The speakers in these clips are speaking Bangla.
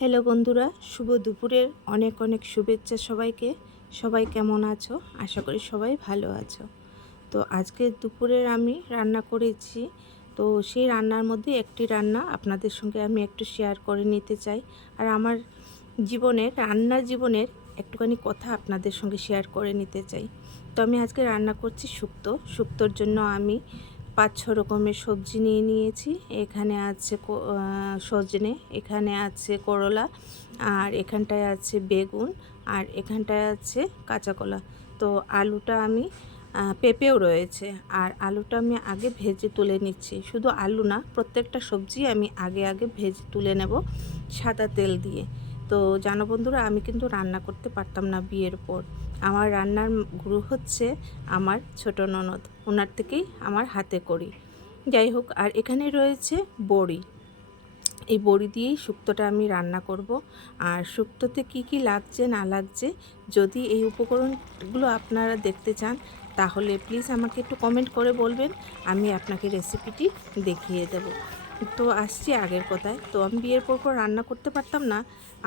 হ্যালো বন্ধুরা, শুভ দুপুরের অনেক অনেক শুভেচ্ছা সবাইকে। সবাই কেমন আছো? আশা করি সবাই ভালো আছো। তো আজকে দুপুরের আমি রান্না করেছি। তো সেই রান্নার মধ্যে একটি রান্না আপনাদের সঙ্গে আমি একটু শেয়ার করে নিতে চাই। আর আমার রান্নার জীবনের একটুখানি কথা আপনাদের সঙ্গে শেয়ার করে নিতে চাই। তো আমি আজকে রান্না করছি শুক্তো। শুক্তোর জন্য আমি 5-6 রকমের সবজি নিয়ে নিয়েছি। এখানে আছে সজনে, এখানে আছে করলা, আর এখানটায় আছে বেগুন, আর এখানটায় আছে কাঁচা কলা। তো আলুটা আমি পেঁপেও রয়েছে, আর আলুটা আমি আগে ভেজে তুলে নিচ্ছি। শুধু আলু না, প্রত্যেকটা সবজি আমি আগে আগে ভেজে তুলে নেব সাদা তেল দিয়ে। তো জানো বন্ধুরা, আমি কিন্তু রান্না করতে পারতাম না বিয়ের পর। আমার রান্নার গুরু হচ্ছে আমার ছোট ননদ, ওনার থেকেই আমার হাতে করি। যাই হোক, আর এখানে রয়েছে বড়ি। এই বড়ি দিয়েই শুক্তোটা আমি রান্না করব। আর শুক্তোতে কি কি লাগছে না লাগছে, যদি এই উপকরণগুলো আপনারা দেখতে চান তাহলে প্লিজ আমাকে একটু কমেন্ট করে বলবেন, আমি আপনাকে রেসিপিটি দেখিয়ে দেব। তো আসছি আগের কথায়। তো আমি বিয়ের পর রান্না করতে পারতাম না।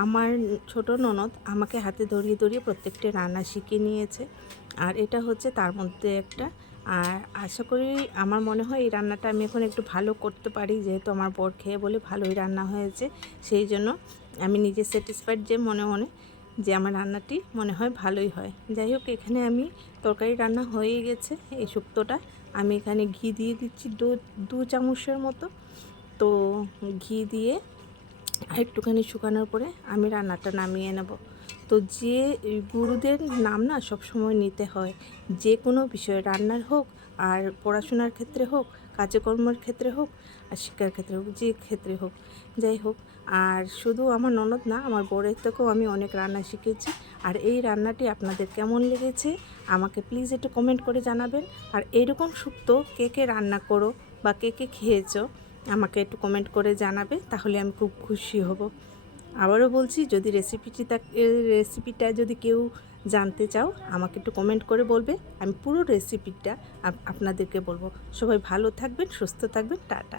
আমার ছোট ননদ আমাকে হাতে ধরিয়ে ধরিয়ে প্রত্যেকটা রান্না শিখিয়ে নিয়েছে, আর এটা হচ্ছে তার মধ্যে একটা। আর আশা করি, আমার মনে হয় এই রান্নাটা আমি এখন একটু ভালো করতে পারি, যেহেতু আমার বর খেয়ে বলে ভালোই রান্না হয়েছে। সেই জন্য আমি নিজে স্যাটিসফাইড যে মনে মনে যে আমার রান্নাটি মনে হয় ভালোই হয়। যাই হোক, এখানে আমি তরকারি রান্না হয়ে গেছে। এই শুক্তোটা আমি এখানে ঘি দিয়ে দিচ্ছি দু চামচের মতো। তো ঘি দিয়ে আর একটুখানি শুকানোর পরে আমি রান্নাটা নামিয়ে নেব। তো যে গুরুদের নাম না সবসময় নিতে হয়, যে কোনো বিষয়ে, রান্নার হোক, আর পড়াশোনার ক্ষেত্রে হোক, কাজকর্মের ক্ষেত্রে হোক, আর শিক্ষার ক্ষেত্রে হোক, যে ক্ষেত্রে হোক। যাই হোক, আর শুধু আমার ননদ না, আমার বরের থেকেও আমি অনেক রান্না শিখেছি। আর এই রান্নাটি আপনাদের কেমন লেগেছে আমাকে প্লিজ একটু কমেন্ট করে জানাবেন। আর এইরকম শুক্তো কে কে রান্না করো বা কে কে খেয়েছো আমাকে একটু কমেন্ট করে জানাবে, তাহলে আমি খুব খুশি হব। আবারও বলছি, যদি রেসিপিটা যদি কেউ জানতে চাও আমাকে একটু কমেন্ট করে বলবে, আমি পুরো রেসিপিটা আপনাদেরকে বলবো। সবাই ভালো থাকবেন, সুস্থ থাকবেন, টাটা।